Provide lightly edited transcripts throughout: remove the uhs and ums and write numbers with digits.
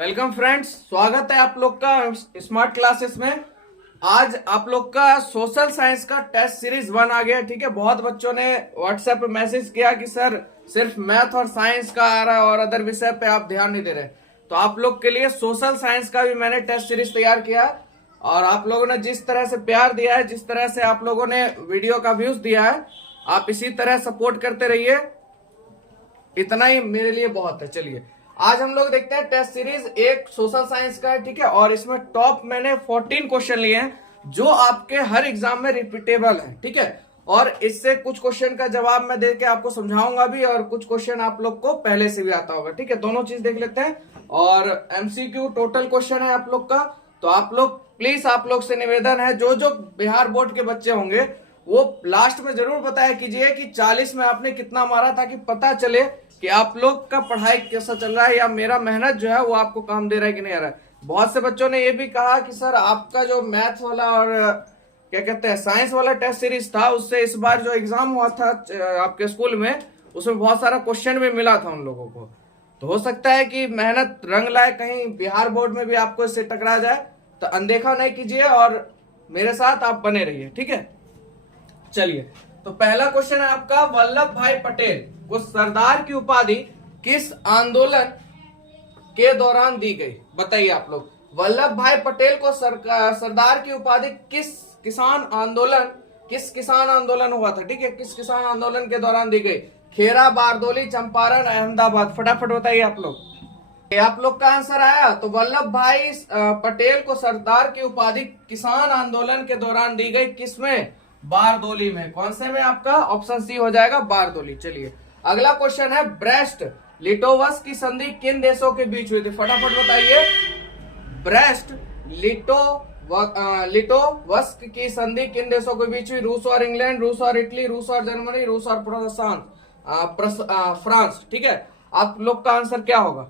Welcome friends, स्वागत है आप लोग का स्मार्ट क्लासेस में। आज आप लोग का सोशल साइंस का टेस्ट सीरीज 1 आ गया। ठीक है, बहुत बच्चों ने व्हाट्सएप पे मैसेज किया कि सर सिर्फ मैथ और साइंस का आ रहा है और अदर विषय पे आप ध्यान नहीं दे रहे। तो आप लोग के लिए सोशल साइंस का भी मैंने टेस्ट सीरीज तैयार किया है और आप लोगों ने जिस तरह से प्यार दिया है, जिस तरह से आप लोगों ने वीडियो का व्यूज दिया है, आप इसी तरह सपोर्ट करते रहिए। इतना ही मेरे लिए बहुत है। चलिए आज हम लोग देखते हैं टेस्ट सीरीज एक सोशल साइंस का है। ठीक है, और इसमें टॉप मैंने 14 क्वेश्चन लिए हैं जो आपके हर एग्जाम में रिपीटेबल है। ठीक है, और इससे कुछ क्वेश्चन का जवाब मैं देके आपको समझाऊंगा भी और कुछ क्वेश्चन आप लोग को पहले से भी आता होगा। ठीक है, दोनों चीज देख लेते हैं। और एमसीक्यू टोटल क्वेश्चन है आप लोग का। तो आप लोग प्लीज, आप लोग से निवेदन है, जो जो बिहार बोर्ड के बच्चे होंगे वो लास्ट में जरूर बताया कीजिए कि 40 में आपने कितना मारा, ताकि पता चले कि आप लोग का पढ़ाई कैसा चल रहा है या मेरा मेहनत जो है वो आपको काम दे रहा है कि नहीं आ रहा है। बहुत से बच्चों ने ये भी कहा कि सर आपका जो मैथ वाला और क्या कहते हैं साइंस वाला टेस्ट सीरीज था, उससे इस बार जो एग्जाम हुआ था आपके स्कूल में, उसमें बहुत सारा क्वेश्चन भी मिला था उन लोगों को। तो हो सकता है कि मेहनत रंग लाए, कहीं बिहार बोर्ड में भी आपको इससे टकरा जाए। तो अनदेखा नहीं कीजिए और मेरे साथ आप बने रहिए। ठीक है, चलिए तो पहला क्वेश्चन है आपका, वल्लभ भाई पटेल को सरदार की उपाधि किस आंदोलन के दौरान दी गई? बताइए आप लोग। वल्लभ भाई पटेल को सरदार की उपाधि किस किसान आंदोलन हुआ था? ठीक है, किस किसान आंदोलन के दौरान दी गई? खेरा, बारदोली, चंपारण, अहमदाबाद। फटाफट बताइए आप लोग। आप लोग का आंसर आया। तो वल्लभ भाई पटेल को सरदार की उपाधि किसान आंदोलन के दौरान दी गई, किसमें? बारदोली में। कौन से में? आपका ऑप्शन सी हो जाएगा, बारदोली। चलिए अगला क्वेश्चन है, ब्रेस्ट लिटोवस्क की संधि किन देशों के बीच हुई थी? फटाफट बताइए। ब्रेस्ट लिटोवस्क की संधि किन देशों के बीच हुई? रूस और इंग्लैंड, रूस और इटली, रूस और जर्मनी, रूस और फ्रांस। ठीक है, आप लोग का आंसर क्या होगा?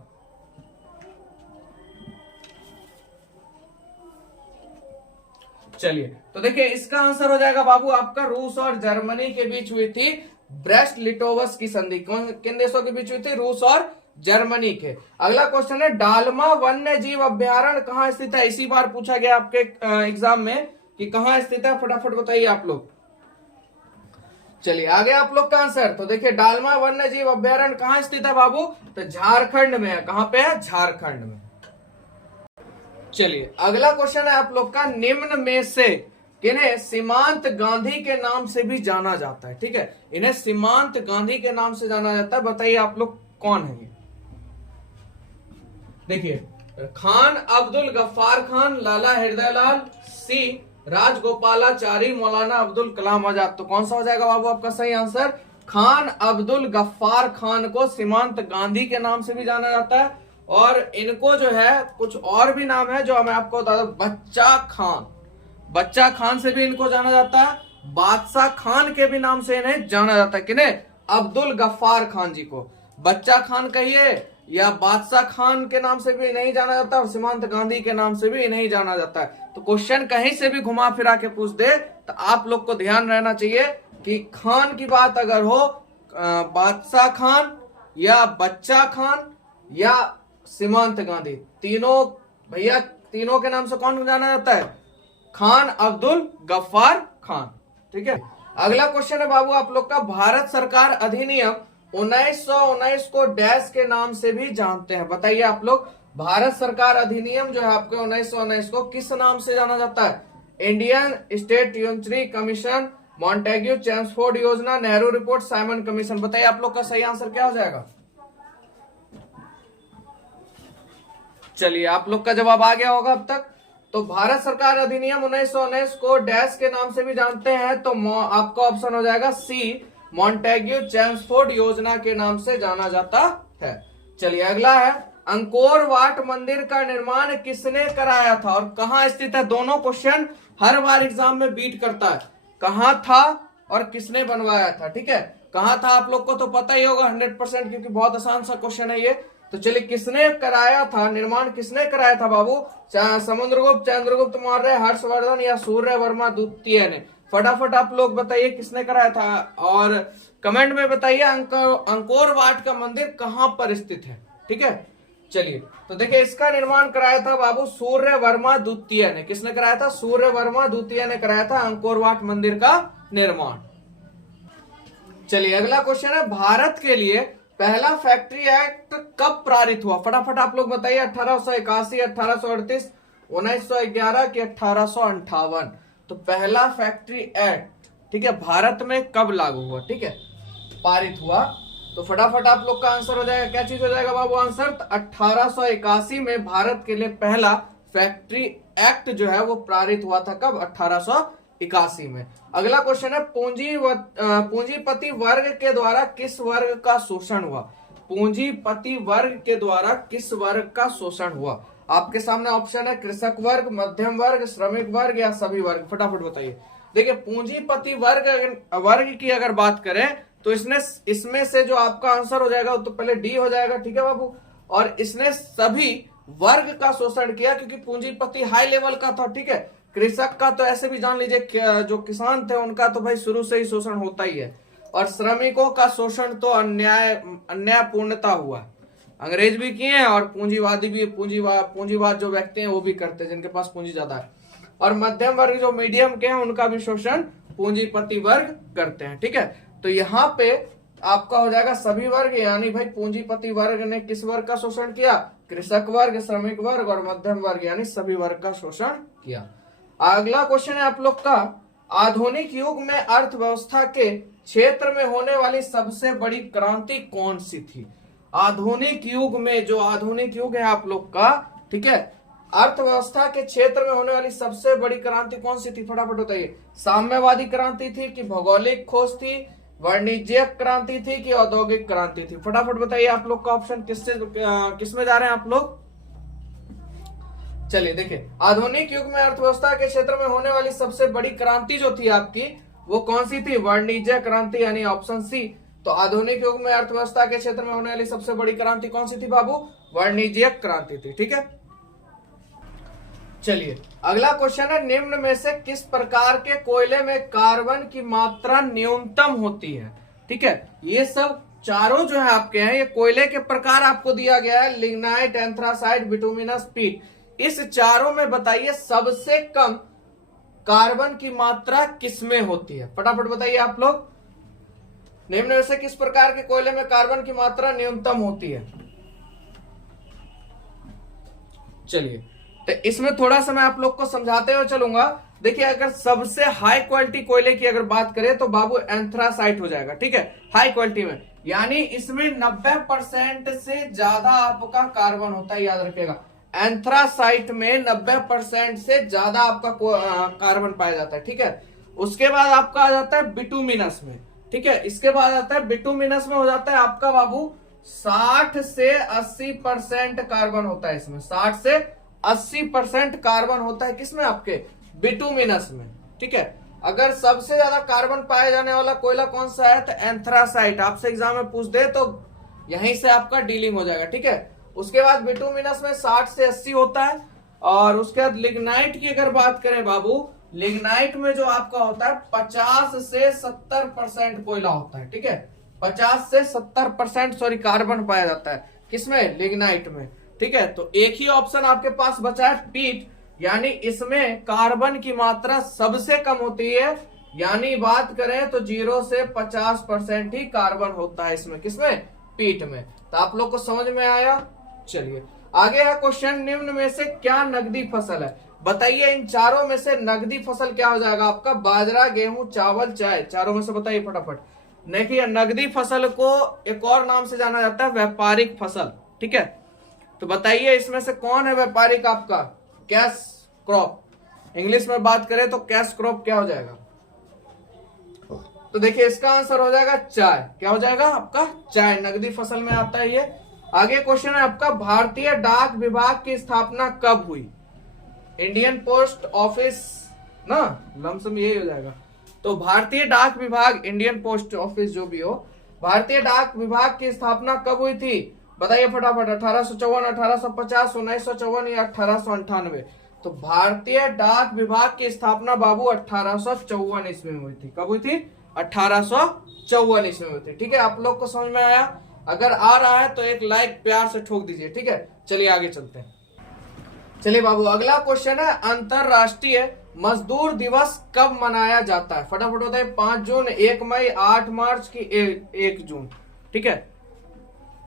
चलिए तो देखिए इसका आंसर हो जाएगा बाबू आपका, रूस और जर्मनी के बीच हुई थी ब्रेस्ट लिटोवस्क की संधि। किन देशों के बीच हुई थी? रूस और जर्मनी के। अगला क्वेश्चन है, डालमा वन्य जीव अभ्यारण्य कहां स्थित है? इसी बार पूछा गया आपके एग्जाम में कि कहां स्थित है। फटाफट बताइए आप लोग। चलिए आगे आप लोग का आंसर। तो देखिए डालमा वन्य जीव अभ्यारण्य कहां स्थित है बाबू? तो झारखंड में है। कहां पे है? झारखंड में। चलिए अगला क्वेश्चन है आप लोग का, निम्न में से किन्हें सीमांत गांधी के नाम से भी जाना जाता है? ठीक है, इन्हें सीमांत गांधी के नाम से जाना जाता है। बताइए आप लोग कौन है ये? देखिए, खान अब्दुल गफ्फार खान, लाला हृदयलाल, सी राजगोपालाचारी, मौलाना अब्दुल कलाम आजाद। तो कौन सा हो जाएगा बाबू आपका सही आंसर? खान अब्दुल गफ्फार खान को सीमांत गांधी के नाम से भी जाना जाता है। और इनको जो है कुछ और भी नाम है जो मैं आपको बता दूं, बच्चा खान से भी इनको जाना जाता है। बादशाह खान के भी नाम से इन्हें जाना जाता है। किन्हें? अब्दुल गफ्फार खान जी को बच्चा खान कहिए या बादशाह खान के नाम से भी इन्हें जाना जाता है और सीमांत गांधी के नाम से भी इन्हें जाना जाता है। तो क्वेश्चन कहीं से भी घुमा फिरा के पूछ दे तो आप लोग को ध्यान रहना चाहिए कि खान की बात अगर हो, बादशाह खान या बच्चा खान या सीमांत गांधी, तीनों भैया, तीनों के नाम से कौन जाना जाता है? खान अब्दुल गफ्फार खान। ठीक है, अगला क्वेश्चन है बाबू आप लोग का, भारत सरकार अधिनियम 1919 को डैश के नाम से भी जानते हैं। बताइए आप लोग, भारत सरकार अधिनियम जो है आपके 1919 को किस नाम से जाना जाता है? Indian statutory commission, Montagu Chelmsford योजना, नेहरू रिपोर्ट, साइमन कमीशन। बताइए आप लोग का सही आंसर क्या हो जाएगा? चलिए आप लोग का जवाब आ गया होगा अब तक। तो भारत सरकार अधिनियम 1919 को डैश के नाम से भी जानते हैं, तो आपका ऑप्शन हो जाएगा सी, मॉन्टेग्यू चेम्सफोर्ड योजना के नाम से जाना जाता है। चलिए अगला है, अंकोर वाट मंदिर का निर्माण किसने कराया था और कहां स्थित है? दोनों क्वेश्चन हर बार एग्जाम में बीट करता है, कहां था और किसने बनवाया था। ठीक है, कहां था आप लोग को तो पता ही होगा 100%, क्योंकि बहुत आसान सा क्वेश्चन है ये। तो चलिए किसने कराया था, निर्माण किसने कराया था बाबू? समुद्रगुप्त, चंद्रगुप्त मौर्य, हर्षवर्धन या सूर्यवर्मा द्वितीय ने? फटाफट आप लोग बताइए किसने कराया था और कमेंट में बताइए अंकोर वाट का मंदिर कहां पर स्थित है। ठीक है, चलिए, तो देखिए इसका निर्माण कराया था बाबू सूर्य वर्मा द्वितीय ने। किसने कराया था? सूर्य वर्मा द्वितीय ने कराया था अंकोर वाट मंदिर का निर्माण। चलिए अगला क्वेश्चन है, भारत के लिए पहला फैक्ट्री एक्ट कब पारित हुआ? फटाफट आप लोग बताइए। 1881, 1838, 1911 की 1858? तो पहला फैक्ट्री एक्ट, ठीक है, भारत में कब लागू हुआ, ठीक है, पारित हुआ? तो फटाफट आप लोग का आंसर हो जाएगा, क्या चीज हो जाएगा बाबू आंसर? 1881 में भारत के लिए पहला फैक्ट्री एक्ट जो है वो पारित हुआ था। कब? 1881 में। अगला क्वेश्चन है, पूंजीपति वर्ग के द्वारा किस वर्ग का शोषण हुआ? पूंजीपति वर्ग के द्वारा किस वर्ग का शोषण हुआ? आपके सामने ऑप्शन है कृषक वर्ग, मध्यम वर्ग, श्रमिक वर्ग या सभी वर्ग। फटाफट बताइए। देखिए पूंजीपति वर्ग की अगर बात करें तो इसमें से जो आपका आंसर हो जाएगा वो तो पहले डी हो जाएगा, ठीक है बाबू। और इसने सभी वर्ग का शोषण किया क्योंकि पूंजीपति हाई लेवल का था, ठीक है। कृषक का तो ऐसे भी जान लीजिए जो किसान थे उनका तो भाई शुरू से ही शोषण होता ही है। और श्रमिकों का शोषण तो अन्यायपूर्णता हुआ। अंग्रेज भी किए हैं और पूंजीवादी भी, पूंजीवाद जो व्यक्ति हैं वो भी करते हैं जिनके पास पूंजी ज्यादा है। और मध्यम वर्ग जो मीडियम के हैं उनका भी शोषण पूंजीपति वर्ग करते हैं, ठीक है। तो यहाँ पे आपका हो जाएगा सभी वर्ग, यानी भाई पूंजीपति वर्ग ने किस वर्ग का शोषण किया? कृषक वर्ग, श्रमिक वर्ग और मध्यम वर्ग, यानी सभी वर्ग का शोषण किया। अगला क्वेश्चन है आप लोग का, आधुनिक युग में अर्थव्यवस्था के क्षेत्र में होने वाली सबसे बड़ी क्रांति कौन सी थी? आधुनिक युग में, जो आधुनिक युग है आप लोग का, ठीक है, अर्थव्यवस्था के क्षेत्र में होने वाली सबसे बड़ी क्रांति कौन सी थी? फटाफट बताइए। साम्यवादी क्रांति थी कि भौगोलिक खोज थी, वाणिज्यिक क्रांति थी कि औद्योगिक क्रांति थी? फटाफट बताइए आप लोग का ऑप्शन किसमें जा रहे हैं आप लोग? चलिए देखिए, आधुनिक युग में अर्थव्यवस्था के क्षेत्र में होने वाली सबसे बड़ी क्रांति जो थी आपकी वो कौन सी थी? वाणिज्य क्रांति, यानी ऑप्शन सी। तो आधुनिक युग में अर्थव्यवस्था के क्षेत्र में होने वाली सबसे बड़ी क्रांति कौन सी थी बाबू? वाणिज्यिक क्रांति थी, ठीक है। चलिए अगला क्वेश्चन है, निम्न में से किस प्रकार के कोयले में कार्बन की मात्रा न्यूनतम होती है? ठीक है, ये सब चारों जो है आपके हैं, ये कोयले के प्रकार आपको दिया गया है, लिग्नाइट, एंथ्रासाइट, बिटुमिनस, पीट। इस चारों में बताइए सबसे कम कार्बन की मात्रा किसमें होती है? फटाफट बताइए आप लोग। निम्न में से किस प्रकार के कोयले में कार्बन की मात्रा न्यूनतम होती है? चलिए तो इसमें थोड़ा सा मैं आप लोग को समझाते हुए चलूंगा। देखिए अगर सबसे हाई क्वालिटी कोयले की अगर बात करें तो बाबू एंथ्रासाइट हो जाएगा, ठीक है, हाई क्वालिटी में, यानी इसमें 90% से ज्यादा आपका कार्बन होता है, याद रखिएगा। एंथ्रासाइट में 90% से ज्यादा आपका कार्बन पाया जाता है, ठीक है। उसके बाद आपका आ जाता है बिटुमिनस में, ठीक है। इसके बाद आता है बिटुमिनस में हो जाता है आपका बाबू 60 से 80% कार्बन होता है इसमें, 60 से 80% कार्बन होता है किसमें? आपके बिटुमिनस में, ठीक है। अगर सबसे ज्यादा कार्बन पाया जाने वाला कोयला कौन सा है तो एंथ्रासाइट। आपसे एग्जाम में पूछ दे तो यहीं से आपका डीलिंग हो जाएगा, ठीक है। उसके बाद बिटुमिनस में 60 से 80 होता है। और उसके बाद लिग्नाइट की अगर बात करें बाबू, लिग्नाइट में जो आपका होता है 50 से 70% कोयला होता है, ठीक है। 50 से 70% सॉरी कार्बन पाया जाता है किसमें? लिग्नाइट में, ठीक है। तो एक ही ऑप्शन आपके पास बचा है पीट, यानी इसमें कार्बन की मात्रा सबसे कम होती है, यानी बात करें तो 0 से 50% ही कार्बन होता है इसमें, किसमें? पीट में। तो आप लोग को समझ में आया? चलिए आगे है क्वेश्चन, निम्न में से क्या नकदी फसल है? बताइए इन चारों में से नकदी फसल क्या हो जाएगा आपका? बाजरा, गेहूं, चावल, चाय, चारों में से बताइए फटाफट। देखिए नकदी फसल को एक और नाम से जाना जाता है व्यापारिक फसल, ठीक है। तो बताइए इसमें से कौन है व्यापारिक? आपका कैश क्रॉप, इंग्लिश में बात करें तो कैश क्रॉप क्या हो जाएगा? तो देखिए इसका आंसर हो जाएगा चाय। क्या हो जाएगा आपका? चाय नकदी फसल में आता है ये। आगे क्वेश्चन है आपका, भारतीय डाक विभाग की स्थापना कब हुई? इंडियन पोस्ट ऑफिस ना, लमसम यही हो जाएगा। तो भारतीय डाक विभाग, इंडियन पोस्ट ऑफिस जो भी हो, भारतीय डाक विभाग की स्थापना कब हुई थी? बताइए फटाफट। 1854, 1850, 1954 या 1898? तो भारतीय डाक विभाग की स्थापना बाबू 1854 ईस्वी में हुई थी। कब हुई थी? 1854 ईस्वी में हुई थी, ठीक है। आप लोग को समझ में आया? अगर आ रहा है तो एक लाइक प्यार से ठोक दीजिए, ठीक है। चलिए आगे चलते हैं। चलिए बाबू, अगला क्वेश्चन है अंतरराष्ट्रीय मजदूर दिवस कब मनाया जाता है? फटाफट बताइए। 5 जून, 1 मई, 8 मार्च की 1 जून, ठीक है।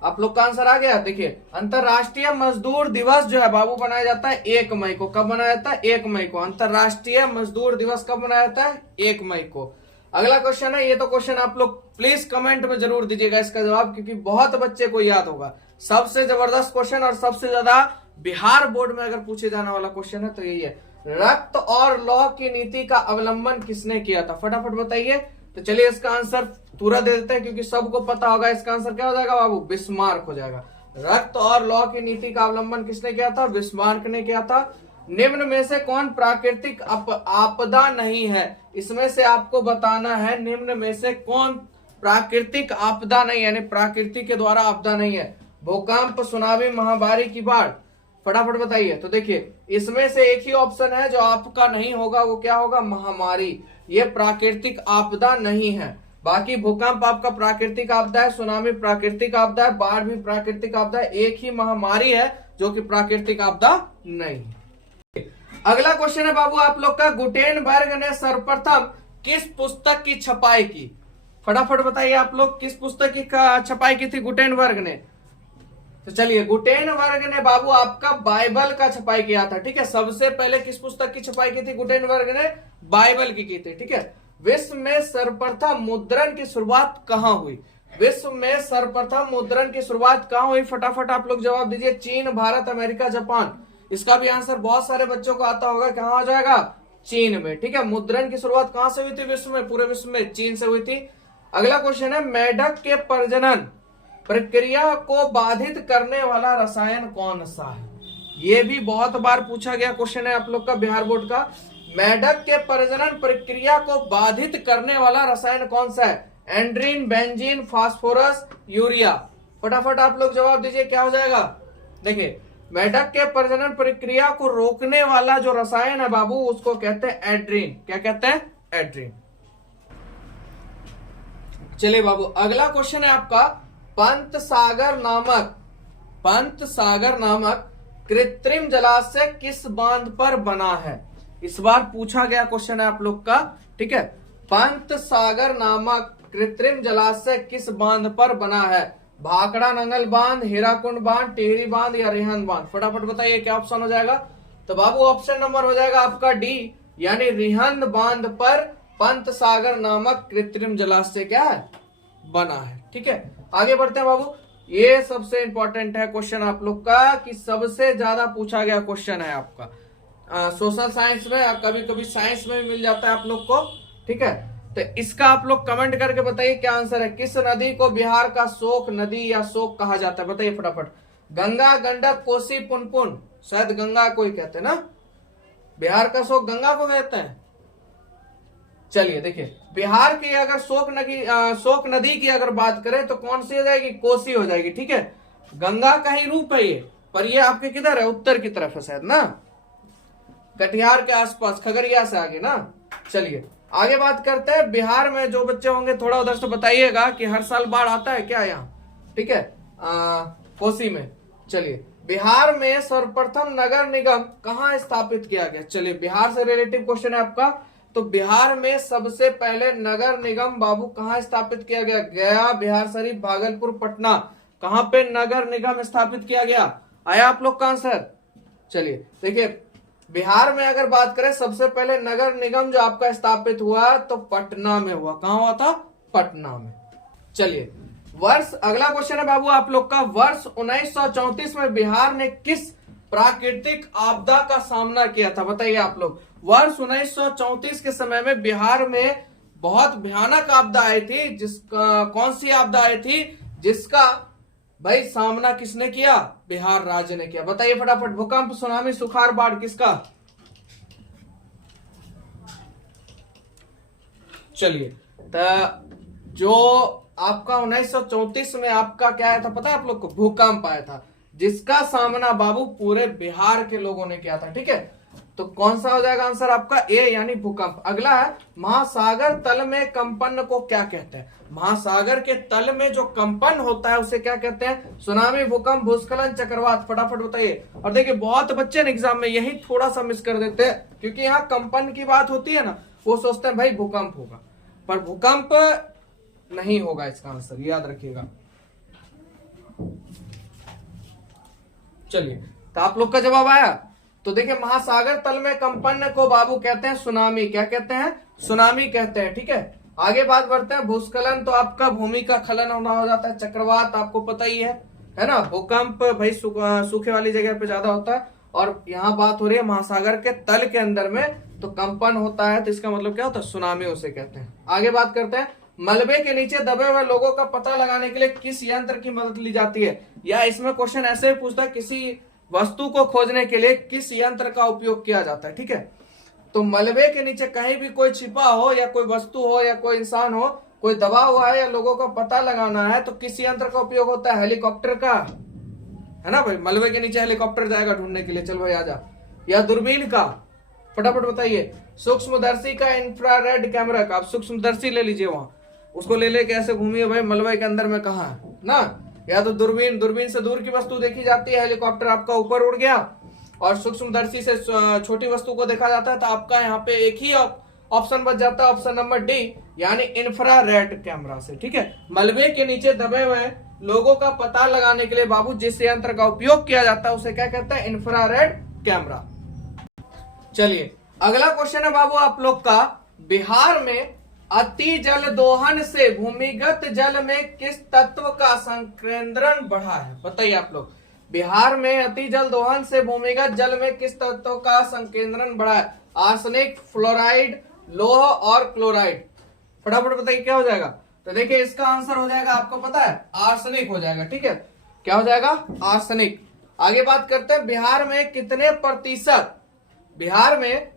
आप लोग का आंसर आ गया। देखिए, अंतरराष्ट्रीय मजदूर दिवस जो है बाबू मनाया जाता है 1 मई को। कब मनाया जाता है? 1 मई को। अंतरराष्ट्रीय मजदूर दिवस कब मनाया जाता है? 1 मई को। अगला क्वेश्चन है, ये तो क्वेश्चन आप लोग प्लीज कमेंट में जरूर दीजिएगा इसका जवाब, क्योंकि बहुत बच्चे को याद होगा। सबसे जबरदस्त क्वेश्चन और सबसे ज्यादा बिहार बोर्ड में अगर पूछे जाने वाला क्वेश्चन है तो यही है। रक्त और लौह की नीति का अवलंबन किसने किया था? फटाफट बताइए। तो चलिए इसका आंसर पूरा दे देते हैं, क्योंकि सबको पता होगा। इसका आंसर क्या हो जाएगा बाबू? बिस्मार्क हो जाएगा। रक्त और लौह की नीति का अवलंबन किसने किया था? बिस्मार्क ने किया था। निम्न में से कौन प्राकृतिक आपदा नहीं है? इसमें से आपको बताना है निम्न में से कौन प्राकृतिक आपदा नहीं, यानी प्रकृति के द्वारा आपदा नहीं है। भूकंप, सुनामी, महामारी की बाढ़, फटाफट बताइए। तो देखिए, इसमें से एक ही ऑप्शन है जो आपका नहीं होगा, वो क्या होगा? महामारी। ये प्राकृतिक आपदा नहीं है। बाकी भूकंप आपका प्राकृतिक आपदा है, सुनामी प्राकृतिक आपदा है, बाढ़ भी प्राकृतिक आपदा है। एक ही महामारी है जो कि प्राकृतिक आपदा नहीं। अगला क्वेश्चन है बाबू आप लोग का, गुटेनबर्ग ने सर्वप्रथम किस पुस्तक की छपाई की? फटाफट बताइए आप लोग, किस पुस्तक की छपाई की थी गुटेनबर्ग ने? तो चलिए, गुटेनबर्ग ने बाबू आपका बाइबल का छपाई किया था, ठीक है। सबसे पहले किस पुस्तक की छपाई की थी? गुटेनबर्ग ने बाइबल की थी, ठीक है। विश्व में सर्वप्रथम मुद्रण की शुरुआत कहां हुई? विश्व में सर्वप्रथम मुद्रण की शुरुआत कहां हुई? फटाफट आप लोग जवाब दीजिए। चीन, भारत, अमेरिका, जापान। इसका भी आंसर बहुत सारे बच्चों को आता होगा। कहां हो जाएगा? चीन में, ठीक है। मुद्रण की शुरुआत कहां से हुई थी विश्व में? पूरे विश्व में चीन से हुई थी। अगला क्वेश्चन है, मेढक के प्रजनन प्रक्रिया को बाधित करने वाला रसायन कौन सा है? ये भी बहुत बार पूछा गया क्वेश्चन है आप लोग का बिहार बोर्ड का। मेढक के प्रजनन प्रक्रिया को बाधित करने वाला रसायन कौन सा है? एंड्रीन, बेंजीन, फास्फोरस, यूरिया। फटाफट आप लोग जवाब दीजिए, क्या हो जाएगा? देखिए, मेढक के प्रजनन प्रक्रिया को रोकने वाला जो रसायन है बाबू, उसको कहते हैं एड्रीन। क्या कहते हैं? एड्रीन। चलिए बाबू, अगला क्वेश्चन है आपका, पंत सागर नामक कृत्रिम जलाशय किस बांध पर बना है? इस बार पूछा गया क्वेश्चन है आप लोग का, ठीक है। पंत सागर नामक कृत्रिम जलाशय किस बांध पर बना है? भाखड़ा नंगल बांध, हीराकुंड बांध, टिहरी बांध या रिहंद बांध? फटाफट बताइए क्या ऑप्शन हो जाएगा। तो बाबू ऑप्शन नंबर हो जाएगा आपका डी, यानी रिहंद बांध पर पंत सागर नामक कृत्रिम जलाशय क्या है? बना है, ठीक है। आगे बढ़ते हैं बाबू। ये सबसे इंपॉर्टेंट है क्वेश्चन आप लोग का, कि सबसे ज्यादा पूछा गया क्वेश्चन है आपका सोशल साइंस में, कभी कभी साइंस में भी मिल जाता है आप लोग को, ठीक है। तो इसका आप लोग कमेंट करके बताइए क्या आंसर है। किस नदी को बिहार का शोक नदी या शोक कहा जाता है? बताइए फटाफट। गंगा, गंडक, कोसी, पुनपुन। शायद गंगा को ही कहते हैं ना, बिहार का शोक गंगा को कहते हैं। चलिए देखिए, बिहार की अगर शोक नदी की अगर बात करें तो कौन सी हो जाएगी? कोसी हो जाएगी, ठीक है। गंगा का ही रूप है ये, पर ये आपके किधर है? उत्तर की तरफ है शायद ना, कटिहार के आसपास, खगड़िया से आगे ना। चलिए आगे बात करते हैं। बिहार में जो बच्चे होंगे थोड़ा उधर से बताइएगा कि हर साल बाढ़ आता है क्या यहाँ, ठीक है, कोसी में। चलिए, बिहार में सर्वप्रथम नगर निगम कहाँ स्थापित किया गया? चलिए, बिहार से रिलेटिव क्वेश्चन है आपका। तो बिहार में सबसे पहले नगर निगम बाबू कहाँ स्थापित किया गया? गया, बिहार शरीफ, भागलपुर, पटना। कहाँ पे नगर निगम स्थापित किया गया? आया आप लोग का आंसर? चलिए देखिए, बिहार में अगर बात करें सबसे पहले नगर निगम जो आपका स्थापित हुआ तो पटना में हुआ। कहां हुआ था? पटना में। चलिए, वर्ष, अगला क्वेश्चन है बाबू आप लोग का, वर्ष 1934 में बिहार ने किस प्राकृतिक आपदा का सामना किया था? बताइए आप लोग। वर्ष 1934 के समय में बिहार में बहुत भयानक आपदा आई थी, जिसका कौन सी आपदा आई थी जिसका भाई सामना किसने किया? बिहार राज्य ने किया। बताइए फटाफट। भूकंप, सुनामी, सुखाड़, बाढ़, किसका? चलिए, तो जो आपका 1934 में आपका क्या आया था पता है आप लोग को? भूकंप आया था, जिसका सामना बाबू पूरे बिहार के लोगों ने किया था, ठीक है। तो कौन सा हो जाएगा आंसर आपका ए यानी भूकंप। अगला है महासागर तल में कंपन को क्या कहते हैं। महासागर के तल में जो कंपन होता है उसे क्या कहते हैं। सुनामी, भूकंप, भूस्खलन, चक्रवात, फटाफट बताइए। और देखिए बहुत बच्चे एग्जाम में यही थोड़ा सा मिस कर देते हैं, क्योंकि यहाँ कंपन की बात होती है ना, वो सोचते हैं भाई भूकंप होगा, पर भूकंप नहीं होगा इसका आंसर, याद रखिएगा। चलिए तो आप लोग का जवाब आया। तो देखिए महासागर तल में कंपन को बाबू कहते हैं सुनामी। क्या कहते हैं, सुनामी कहते हैं। ठीक है, आगे बात बढ़ते हैं। भूस्खलन तो आपका भूमि का खलन होना हो जाता है। चक्रवात आपको पता ही है ना। भूकंप भाई सूखे वाली जगह पे ज्यादा होता है, और यहाँ बात हो रही है महासागर के तल के अंदर में, तो कंपन होता है, तो इसका मतलब क्या होता है, सुनामी उसे कहते हैं। आगे बात करते हैं मलबे के नीचे दबे हुए लोगों का पता लगाने के लिए किस यंत्र की मदद ली जाती है। या इसमें क्वेश्चन ऐसे ही पूछता है किसी वस्तु को खोजने के लिए किस यंत्र का उपयोग किया जाता है। ठीक है, तो मलबे के नीचे कहीं भी कोई छिपा हो, या कोई वस्तु हो, या कोई इंसान हो, कोई दबा हुआ है, या लोगों का पता लगाना है, तो किस यंत्र का उपयोग होता है, हेलीकॉप्टर का, है ना भाई। मलबे के नीचे हेलीकॉप्टर जाएगा ढूंढने के लिए, चल भाई आजा। या दूरबीन का, फटाफट बताइए। सूक्ष्मदर्शी का, इंफ्रारेड कैमरा का। आप सूक्ष्मदर्शी ले लीजिए, वहां उसको ले लेके ऐसे घूमिए भाई, मलबे के अंदर में कहाँ है ना। या तो दूरबीन, दूरबीन से दूर की वस्तु देखी जाती है, हेलीकॉप्टर आपका ऊपर उड़ गया, और सूक्ष्मदर्शी से छोटी वस्तु को देखा जाता है, तो आपका यहाँ पे एक ही ऑप्शन बच जाता है, ऑप्शन नंबर डी यानी इंफ्रारेड कैमरा से। ठीक है, मलबे के नीचे दबे हुए लोगों का पता लगाने के लिए बाबू जिस यंत्र का उपयोग किया जाता है उसे क्या कहते हैं, इंफ्रारेड कैमरा। चलिए अगला क्वेश्चन है बाबू आप लोग का, बिहार में अति जल दोहन से भूमिगत जल में किस तत्व का संकेंद्रण बढ़ा है। बताइए आप लोग, बिहार में अति जल दोहन से भूमिगत जल में किस तत्व का संकेंद्रण बढ़ा है। आर्सेनिक, फ्लोराइड, लोह और क्लोराइड। फटाफट बताइए क्या हो जाएगा। तो देखिए इसका आंसर हो जाएगा, आपको पता है, आर्सेनिक हो जाएगा। ठीक है, क्या हो जाएगा, आर्सेनिक। आगे बात करते हैं बिहार में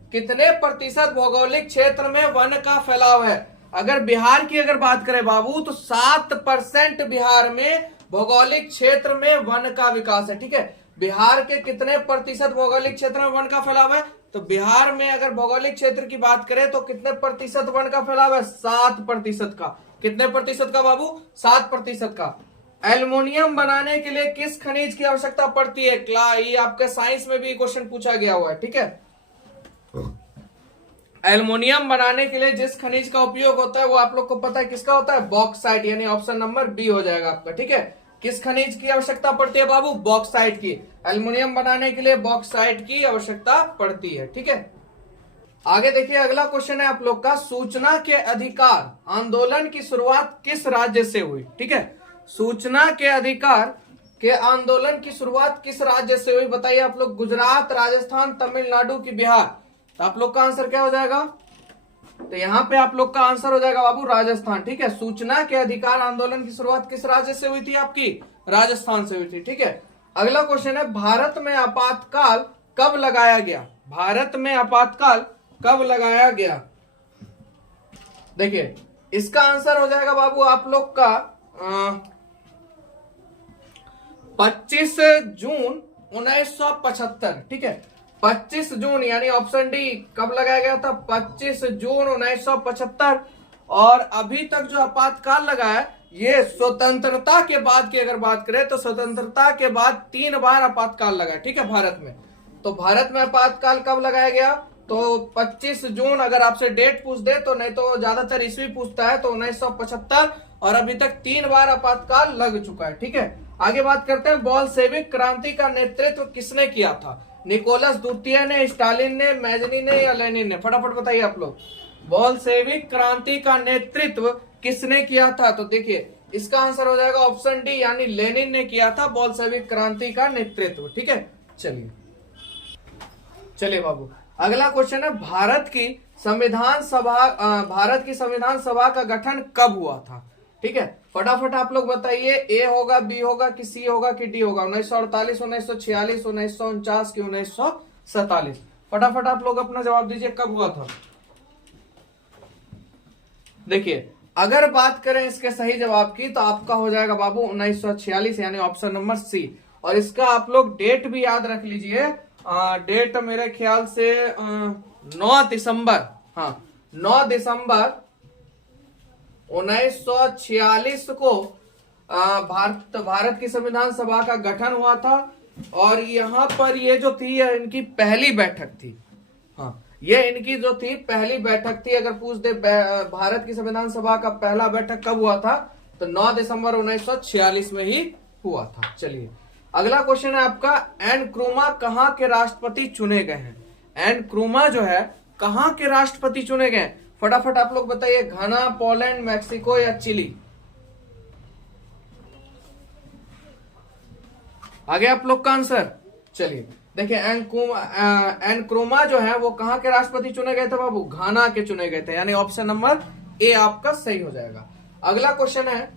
कितने प्रतिशत भौगोलिक क्षेत्र में वन का फैलाव है। अगर बिहार की बात करें बाबू, तो 7% बिहार में भौगोलिक क्षेत्र में वन का विकास है। ठीक है, बिहार के कितने प्रतिशत भौगोलिक क्षेत्र में वन का फैलाव है। तो बिहार में अगर भौगोलिक क्षेत्र की बात करें तो कितने प्रतिशत वन का फैलाव है, 7% का। कितने प्रतिशत का बाबू, 7% का। एल्युमिनियम बनाने के लिए किस खनिज की आवश्यकता पड़ती है। ये आपके साइंस में भी क्वेश्चन पूछा गया हुआ है। ठीक है, एल्युमिनियम बनाने के लिए जिस खनिज का उपयोग होता है वो आप लोग को पता है किसका होता है, बॉक्साइट, यानी ऑप्शन नंबर बी हो जाएगा आपका। ठीक है, किस खनिज की आवश्यकता पड़ती है बाबू, बॉक्साइट की। एल्युमिनियम बनाने के लिए बॉक्साइट की आवश्यकता पड़ती है। ठीक है, आगे देखिए अगला क्वेश्चन है आप लोग का, सूचना के अधिकार आंदोलन की शुरुआत किस राज्य से हुई। ठीक है, सूचना के अधिकार के आंदोलन की शुरुआत किस राज्य से हुई। बताइए आप लोग, गुजरात, राजस्थान, तमिलनाडु की बिहार। तो आप लोग का आंसर क्या हो जाएगा, तो यहाँ पे आप लोग का आंसर हो जाएगा बाबू राजस्थान। ठीक है, सूचना के अधिकार आंदोलन की शुरुआत किस राज्य से हुई थी आपकी, राजस्थान से हुई थी। ठीक है, अगला क्वेश्चन है, भारत में आपातकाल कब लगाया गया। भारत में आपातकाल कब लगाया गया। देखिए इसका आंसर हो जाएगा बाबू आप लोग का 25 जून 1975। ठीक है, 25 जून यानी ऑप्शन डी कब लगाया गया था, 25 जून 1975। और अभी तक जो आपातकाल लगा है ये स्वतंत्रता के बाद की अगर बात करें तो स्वतंत्रता के बाद 3 बार आपातकाल लगा है। ठीक है, भारत में। तो भारत में आपातकाल कब लगाया गया, तो 25 जून अगर आपसे डेट पूछ दे तो, नहीं तो ज्यादातर ईस्वी पूछता है, तो 1975। और अभी तक 3 बार आपातकाल लग चुका है। ठीक है, आगे बात करते हैं, बोल्शेविक क्रांति का नेतृत्व किसने किया था। निकोलस द्वितीय ने, स्टालिन ने, मैजनी ने या लेनिन ने। फटाफट बताइए आप लोग, बोल्शेविक क्रांति का नेतृत्व किसने किया था। तो देखिए इसका आंसर हो जाएगा ऑप्शन डी यानी लेनिन ने किया था बोल्शेविक क्रांति का नेतृत्व। ठीक है, चलिए बाबू अगला क्वेश्चन है, भारत की संविधान सभा का गठन कब हुआ था। ठीक है, फटाफट आप लोग बताइए, ए होगा, बी होगा, कि सी होगा, कि डी होगा। 1948, 1946, 1949 की 1947। फटाफट आप लोग अपना जवाब दीजिए, कब हुआ था। देखिए अगर बात करें इसके सही जवाब की तो आपका हो जाएगा बाबू 1946 यानी ऑप्शन नंबर सी। और इसका आप लोग डेट भी याद रख लीजिए। डेट मेरे ख्याल से 9 दिसंबर, हाँ 9 दिसंबर 1946 को भारत की संविधान सभा का गठन हुआ था। और यहाँ पर ये जो थी ये इनकी पहली बैठक थी। हाँ, ये इनकी जो थी पहली बैठक थी। अगर पूछ दे भारत की संविधान सभा का पहला बैठक कब हुआ था, तो 9 दिसंबर 1946 में ही हुआ था। चलिए अगला क्वेश्चन है आपका, एनक्रूमा कहाँ के राष्ट्रपति चुने गए हैं? एनक्रूमा जो है कहाँ के राष्ट्रपति चुने गए? फटाफट आप लोग बताइए, घाना, पोलैंड, मैक्सिको या चिली? आगे आप लोग का आंसर। चलिए देखिए, एनक्रूमा जो है वो कहाँ के राष्ट्रपति चुने गए थे बाबू? घाना के चुने गए थे, यानी ऑप्शन नंबर ए आपका सही हो जाएगा। अगला क्वेश्चन है,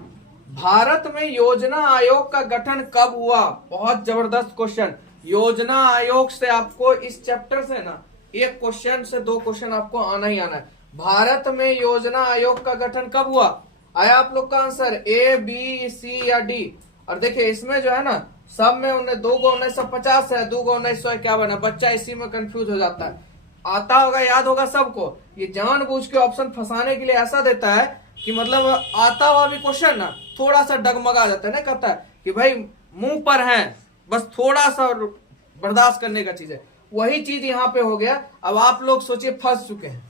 भारत में योजना आयोग का गठन कब हुआ? बहुत जबरदस्त क्वेश्चन। योजना आयोग से आपको इस चैप्टर से ना एक क्वेश्चन से 2 क्वेश्चन आपको आना ही आना है। भारत में योजना आयोग का गठन कब हुआ? आया आप लोग का आंसर ए, बी, सी या डी? और देखिए इसमें जो है ना सब में 2 को 1950 है, 2 को 1951 है। बच्चा इसी में कंफ्यूज हो जाता है। आता होगा, याद होगा सबको। ये जानबूझ के ऑप्शन फंसाने के लिए ऐसा देता है कि मतलब आता हुआ भी क्वेश्चन ना थोड़ा सा डगमगा जाता है, ना कहता है कि भाई मुंह पर है, बस थोड़ा सा बर्दाश्त करने का चीज है। वही चीज यहाँ पे हो गया। अब आप लोग सोचिए फंस चुके हैं।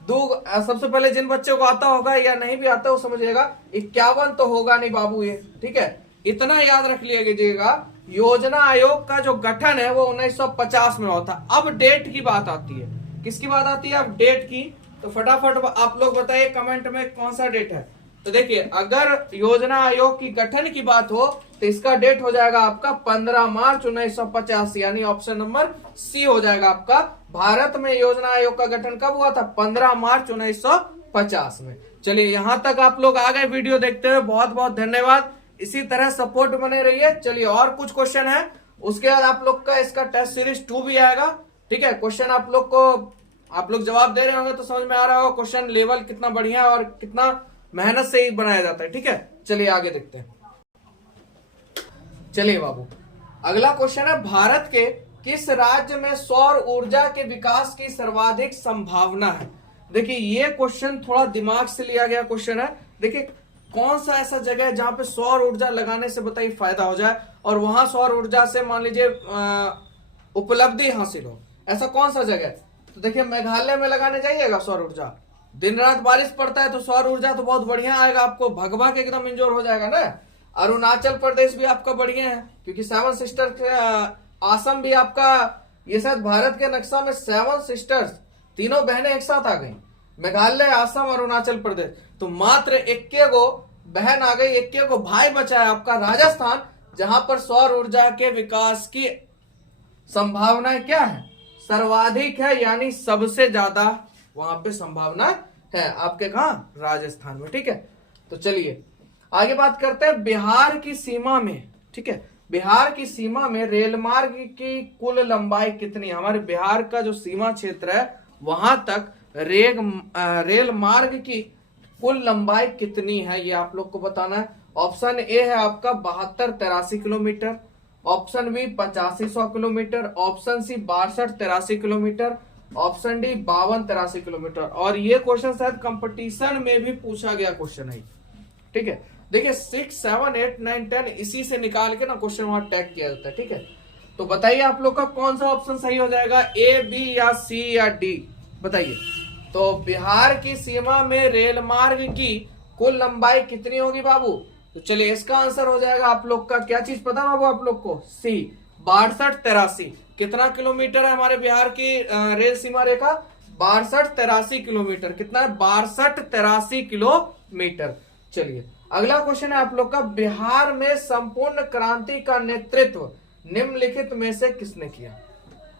सबसे पहले जिन बच्चों को आता होगा या नहीं भी आता वो समझिएगा, 51 तो होगा नहीं बाबू ये, ठीक है? इतना याद रख लीजिएगा, योजना आयोग का जो गठन है वो 1950 में हुआ था। अब डेट की बात आती है, किसकी बात आती है? अब डेट की। तो फटाफट आप लोग बताइए कमेंट में कौन सा डेट है। तो देखिए, अगर योजना आयोग की गठन की बात हो तो इसका डेट हो जाएगा आपका 15 मार्च 1950, यानी ऑप्शन नंबर सी हो जाएगा आपका। भारत में योजना आयोग का गठन कब हुआ था? 15 मार्च 1950 में। चलिए यहां तक आप लोग आ गए वीडियो देखते हुए, बहुत बहुत धन्यवाद। इसी तरह सपोर्ट बने रहिए। चलिए और कुछ क्वेश्चन है, उसके बाद आप लोग का इसका टेस्ट सीरीज 2 भी आएगा, ठीक है? क्वेश्चन आप लोग जवाब दे रहे होंगे तो समझ में आ रहा होगा क्वेश्चन लेवल कितना बढ़िया और कितना मेहनत से ही बनाया जाता है, ठीक है? चलिए आगे देखते हैं। चलिए बाबू, अगला क्वेश्चन है, भारत के किस राज्य में सौर ऊर्जा के विकास की सर्वाधिक संभावना है? देखिए ये क्वेश्चन थोड़ा दिमाग से लिया गया क्वेश्चन है। देखिए कौन सा ऐसा जगह है जहां पे सौर ऊर्जा लगाने से बताइए फायदा हो जाए और वहां सौर ऊर्जा से मान लीजिए उपलब्धि हासिल हो, ऐसा कौन सा जगह है? तो देखिए मेघालय में लगाने जाइएगा सौर ऊर्जा, दिन रात बारिश पड़ता है तो सौर ऊर्जा तो बहुत बढ़िया आएगा आपको, भगवा के एकदम इंजोर हो जाएगा ना। अरुणाचल प्रदेश भी आपका बढ़िया है क्योंकि 7 सिस्टर के आसम भी आपका, ये शायद भारत के नक्शा में 7 सिस्टर्स, तीनों बहनें एक साथ आ गई, मेघालय, आसम, अरुणाचल प्रदेश। तो मात्र 21 गो बहन आ गई, 21 गो भाई बचा है आपका राजस्थान, जहां पर सौर ऊर्जा के विकास की संभावना क्या है? सर्वाधिक है, यानी सबसे ज्यादा वहां पे संभावना है आपके कहा? राजस्थान में, ठीक है? तो चलिए आगे बात करते हैं बिहार की सीमा में, ठीक है? बिहार की सीमा में रेल मार्ग की कुल लंबाई कितनी है? हमारे बिहार का जो सीमा क्षेत्र है वहां तक रेल मार्ग की कुल लंबाई कितनी है ये आप लोग को बताना है। ऑप्शन ए है आपका 72-83 kilometre, option B 8500 kilometre, option C 62-83 kilometre, option D 52-83 kilometre. और ये क्वेश्चन शायद कंपटीशन में भी पूछा गया क्वेश्चन है, ठीक है? देखिए 6, 7, 8, 9, 10 इसी से निकाल के ना क्वेश्चन वहां टैग किया जाता है, ठीक है? तो बताइए आप लोग का कौन सा ऑप्शन सही हो जाएगा, ए, बी या सी या डी? बताइए। तो बिहार की सीमा में रेल मार्ग की कुल लंबाई कितनी होगी बाबू? तो चलिए इसका आंसर हो जाएगा आप लोग का, क्या चीज पता बाबू आप लोग को? सी, 62-83। कितना किलोमीटर है हमारे बिहार की रेल सीमा रेखा? 62-83 किलोमीटर। कितना है? 62-83 किलोमीटर। चलिए अगला क्वेश्चन है आप लोग का, बिहार में संपूर्ण क्रांति का नेतृत्व निम्नलिखित में से किसने किया?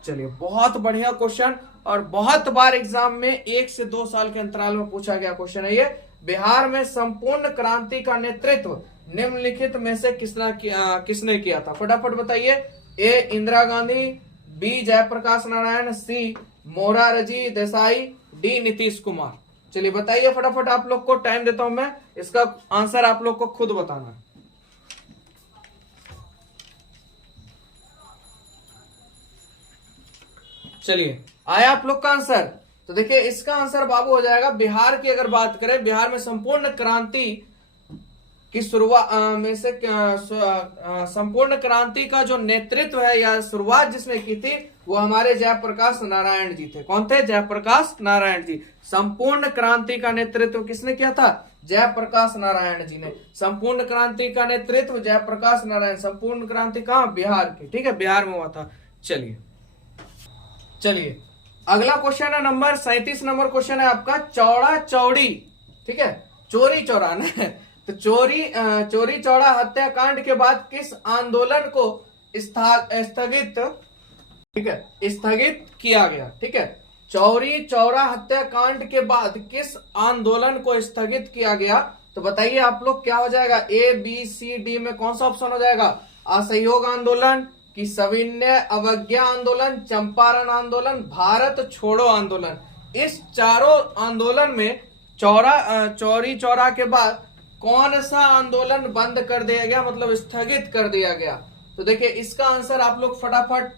चलिए बहुत बढ़िया क्वेश्चन और बहुत बार एग्जाम में 1 से 2 साल के अंतराल में पूछा गया क्वेश्चन है ये। बिहार में संपूर्ण क्रांति का नेतृत्व निम्नलिखित में से किसने किया था? फटाफट बताइए। ए, इंदिरा गांधी, बी, जयप्रकाश नारायण, सी, मोरारजी देसाई, डी, नीतीश कुमार। चलिए बताइए फटाफट, आप लोग को टाइम देता हूं मैं, इसका आंसर आप लोग को खुद बताना है। चलिए आया आप लोग का आंसर। तो देखिए इसका आंसर बाबू हो जाएगा बिहार की। अगर बात करें बिहार में संपूर्ण क्रांति की शुरुआत में से संपूर्ण क्रांति का जो नेतृत्व है या शुरुआत जिसने की थी वो हमारे जयप्रकाश नारायण जी थे। कौन थे? जयप्रकाश नारायण जी। संपूर्ण क्रांति का नेतृत्व किसने किया था? जयप्रकाश नारायण जी ने। संपूर्ण क्रांति का नेतृत्व जयप्रकाश नारायण। संपूर्ण क्रांति कहाँ? बिहार की। ठीक है, बिहार में हुआ था। चलिए अगला क्वेश्चन है नंबर 37 नंबर क्वेश्चन है आपका चौड़ा चौड़ी। ठीक है, चोरी चौराना तो चोरी चौड़ा हत्याकांड के बाद किस आंदोलन को स्थगित, ठीक है, स्थगित किया गया? ठीक है, चौरी चौरा हत्याकांड के बाद किस आंदोलन को स्थगित किया गया? तो बताइए आप लोग क्या हो जाएगा? ए बी सी डी में कौन सा ऑप्शन हो जाएगा? असहयोग आंदोलन की सविनय अवज्ञा आंदोलन, चंपारण आंदोलन, भारत छोड़ो आंदोलन। इस चारों आंदोलन में चौरी चौरा के बाद कौन सा आंदोलन बंद कर दिया गया, मतलब स्थगित कर दिया गया? तो देखिए इसका आंसर आप लोग फटाफट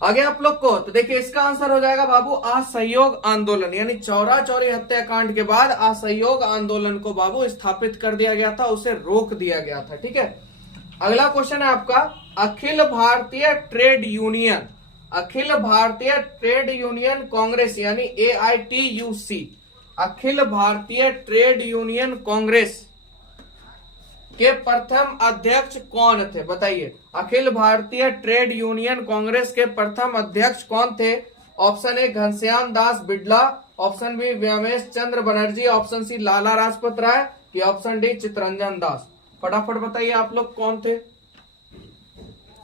आगे आप लोग को, तो देखिए इसका आंसर हो जाएगा बाबू असहयोग आंदोलन। यानी चौरा चौरी हत्याकांड के बाद असहयोग आंदोलन को बाबू स्थापित कर दिया गया था, उसे रोक दिया गया था। ठीक है, अगला क्वेश्चन है आपका Akhil Bharatiya trade union, Akhil Bharatiya trade union Congress यानी AITUC, Akhil Bharatiya trade union Congress के प्रथम अध्यक्ष कौन थे? बताइए, अखिल भारतीय ट्रेड यूनियन कांग्रेस के प्रथम अध्यक्ष कौन थे? Option A Ghanshyam Das Birla, option B Vyomesh Chandra Banerjee, option C Lala Lajpat Rai, कि ऑप्शन डी चित्तरंजन दास। फटाफट बताइए आप लोग कौन थे।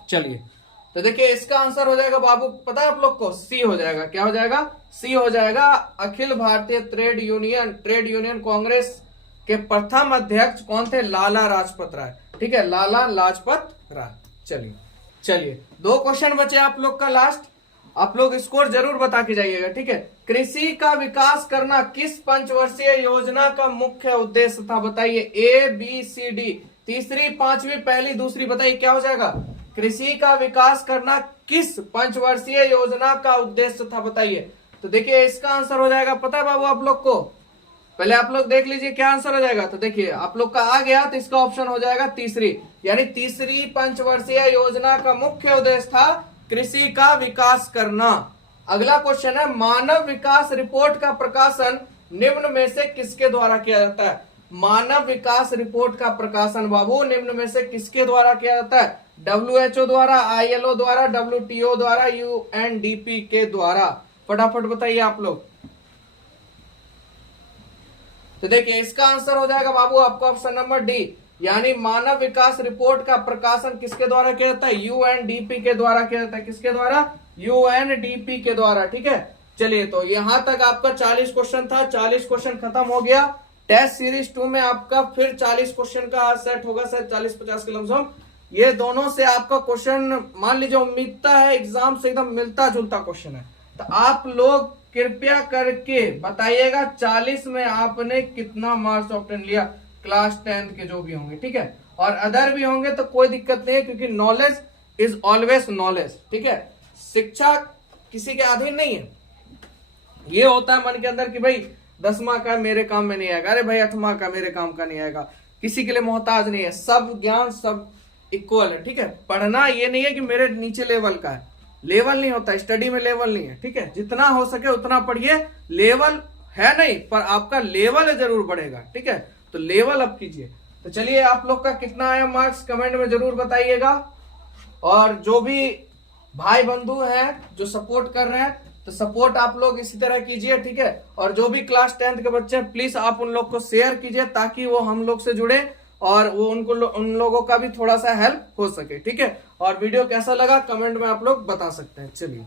चलिए तो देखिए इसका आंसर हो जाएगा बाबू, पता है आप लोग को? सी हो जाएगा। क्या हो जाएगा? सी हो जाएगा। अखिल भारतीय ट्रेड यूनियन कांग्रेस के प्रथम अध्यक्ष कौन थे? लाला लाजपत राय। ठीक है, लाला लाजपत राय। चलिए 2 क्वेश्चन बचे आप लोग का लास्ट, आप लोग स्कोर जरूर बता के जाइएगा। ठीक है, कृषि का विकास करना किस पंचवर्षीय योजना का मुख्य उद्देश्य था? बताइए, ए बी सी डी, तीसरी, पांचवी, पहली, दूसरी, बताइए क्या हो जाएगा? कृषि का विकास करना किस पंचवर्षीय योजना का उद्देश्य था? बताइए। तो देखिए इसका आंसर हो जाएगा, पता है बाबू आप लोग को? पहले आप लोग देख लीजिए क्या आंसर हो जाएगा। तो देखिए आप लोग का आ गया, तो इसका ऑप्शन हो जाएगा तीसरी, यानी तीसरी पंचवर्षीय योजना का मुख्य उद्देश्य था कृषि का विकास करना। अगला क्वेश्चन है मानव विकास रिपोर्ट का प्रकाशन निम्न में से किसके द्वारा किया जाता है? मानव विकास रिपोर्ट का प्रकाशन बाबू निम्न में से किसके द्वारा किया जाता है? WHO द्वारा, ILO द्वारा, WTO द्वारा, UNDP के द्वारा। फटाफट बताइए आप लोग। तो देखिए इसका आंसर हो जाएगा बाबू आपका ऑप्शन नंबर डी, यानी मानव विकास रिपोर्ट का प्रकाशन किसके द्वारा किया जाता है? UNDP के द्वारा किया जाता है। किसके द्वारा? UNDP के द्वारा। ठीक है, चलिए तो यहां तक आपका 40 क्वेश्चन था, 40 क्वेश्चन खत्म हो गया। टेस्ट सीरीज 2 में आपका फिर 40 क्वेश्चन का सेट होगा, शायद 40-50 के लमसम। ये दोनों से आपका क्वेश्चन मान लीजिए उम्मीदता है एग्जाम से एकदम मिलता जुलता क्वेश्चन है, तो आप लोग कृपया करके बताइएगा 40 में आपने कितना मार्क्स ऑब्टेन लिया, क्लास 10 के जो भी होंगे। ठीक है, और अदर भी होंगे तो कोई दिक्कत नहीं है, क्योंकि नॉलेज इज ऑलवेज नॉलेज। ठीक है, शिक्षा किसी के अधीन नहीं है। ये होता है मन के अंदर कि भाई 10वां का मेरे काम में नहीं आएगा, अरे भाई 8वां का मेरे काम का नहीं आएगा, किसी के लिए मोहताज नहीं है। सब ज्ञान सब इक्वल है। ठीक है, पढ़ना ये नहीं है कि मेरे नीचे लेवल का है, लेवल नहीं होता, स्टडी में लेवल नहीं है। ठीक है, जितना हो सके उतना पढ़िए, लेवल है नहीं पर आपका लेवल जरूर बढ़ेगा। ठीक है, तो लेवल अप कीजिए। तो चलिए आप लोग का कितना आया मार्क्स कमेंट में जरूर बताइएगा, और जो भी भाई बंधु हैं जो सपोर्ट कर रहे हैं तो सपोर्ट आप लोग इसी तरह कीजिए। ठीक है, और जो भी क्लास 10 के बच्चे हैं प्लीज आप उन लोग को शेयर कीजिए, ताकि वो हम लोग से जुड़े और वो उन लोगों का भी थोड़ा सा हेल्प हो सके। ठीक है, और वीडियो कैसा लगा कमेंट में आप लोग बता सकते हैं। चलिए।